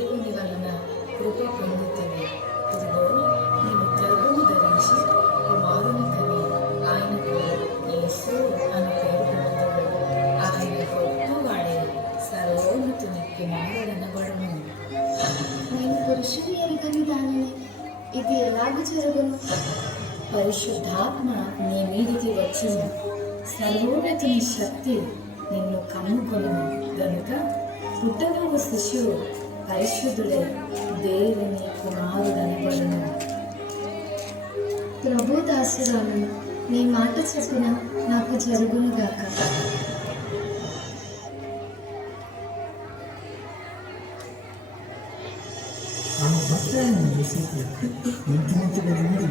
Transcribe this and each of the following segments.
దేవుని వలన కృప పొందుతుంది. ఇదిగో నీవు గర్భము ధరించి కుమారుని కని ఆయనకు యేసు అని పేరు పెట్టుతాడు. ఆయన గొప్పవాడే సర్వోన్నతుని కుమారుడనబడును. నేను పురుషుని ఎరుగని దానిని, ఇది ఎలాగ జరుగును? పరిశుద్ధాత్మ నీ మీదికి వచ్చును, సర్వోన్నతుని శక్తి నిన్ను కమ్ముకొనును గనుక పుట్టబోవు శిశువు పరిశుద్ధుడై దేవుని కుమారుడనబడును. ప్రభు దాసురాలను, నీ మాట చొప్పున నాకు జరుగును గాక. ఆమె భర్త అయిన యోసేపు ఇంటిముంచుగా నుండి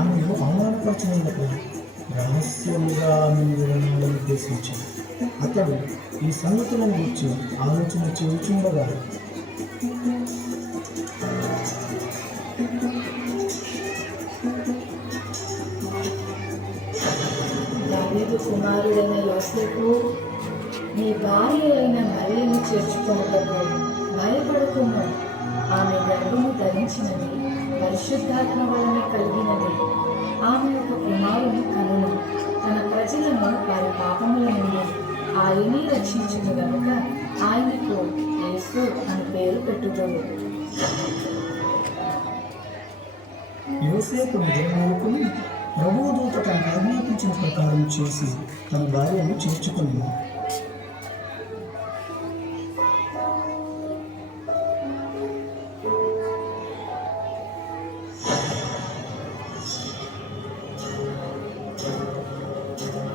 ఆమెను అవమానపరచినందుకు రహస్యముగా ఆమెను వివరణలు ఉద్దేశించాడు. అతడు ఈ సంగతులను గురించి ఆలోచన చేయుచుండగా దావీదు కుమారుడైన యోసేపు, నీ భార్య అయిన మరియను చేర్చుకొనుటకు భయపడకుము. ఆమె గర్భము ధరించినది పరిశుద్ధాత్మ వలన కలిగినది. ఆమె ఒక కుమారుని కనును, తన ప్రజలను వారి పాపముల నుండి ఆయనే రక్షించును గనుక ఆయనకు యేసు అని పేరు పెట్టుతాడు. యోసేపు నిద్రమేలుకుని ప్రభువు దూత తనకు ఆజ్ఞాపించిన ప్రకారం చేసి తన భార్యను చేర్చుకుని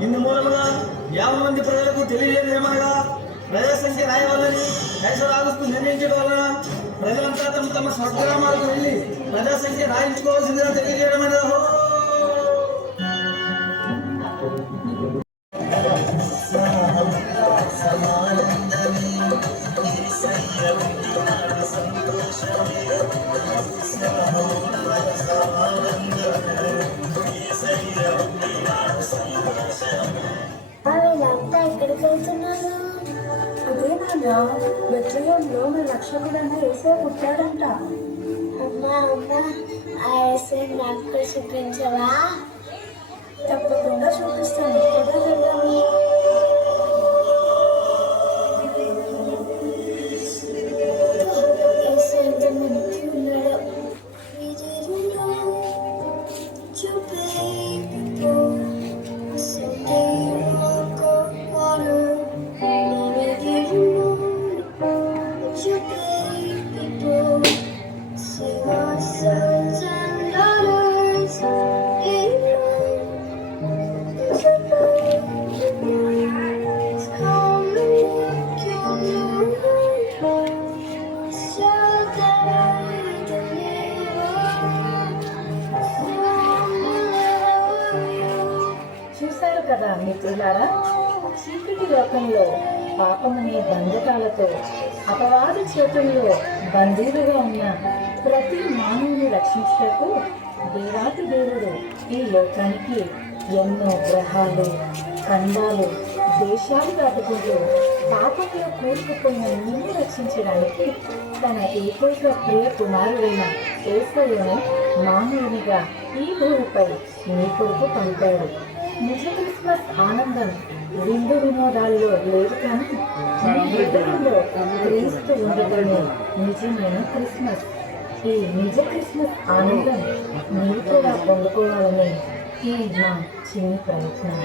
ఇందు మూలముగా 50 మంది ప్రజలకు తెలియజేయమనగా ప్రజా సంఖ్య రాయవాలని కైసర్ ఆగస్టు నిర్ణయించడం వలన ప్రజలంతా తమ తమ స్వగ్రామాలకు వెళ్ళి ప్రజా సంఖ్య రాయించుకోవాల్సిందిగా తెలియజేయడమైనది. వీళ్ళంతా ఎక్కడికి వెళ్తున్నారు? అదే నాన్న, బెత్లెహేంలో మన రక్షకుడైన యేసే పుట్టాడంట. అమ్మా ఆ యేసే నాకు కూడా చూపించవా? తప్పకుండా చూపిస్తాను. కూడా వెళ్దాము. యేసు ఎంత మంచిగా ఉన్నాడో. చూశారు కదా మిత్రులారా, చీకటి లోకంలో పాపమనే బంధకాలతో అపవాది చేతుల్లో బందీలుగా ఉన్న ప్రతి మానవుని రక్షించుటకు దేవాతి దేవుడు ఈ లోకానికి ఎన్నో గ్రహాలు, ఖండాలు, దేశాలు దాటుకుంటూ పాపంలో కూరుకుపోయిన నిన్ను రక్షించడానికి తన ఏకైక ప్రియ కుమారుడైన యేసయ్యను మానవునిగా ఈ భూమిపై నీ కొరకు పంపాడు. నిజ క్రిస్మస్ ఆనందం విందు వినోదాల్లో లేదు, కానీ నీ హృదయంలో క్రీస్తు ఉండటమే నిజమైన క్రిస్మస్. ఈ నిజ క్రిస్మస్ ఆనందం నీవు కూడా పొందుకోవాలని ఈ నా చిన్ని ప్రయత్నం.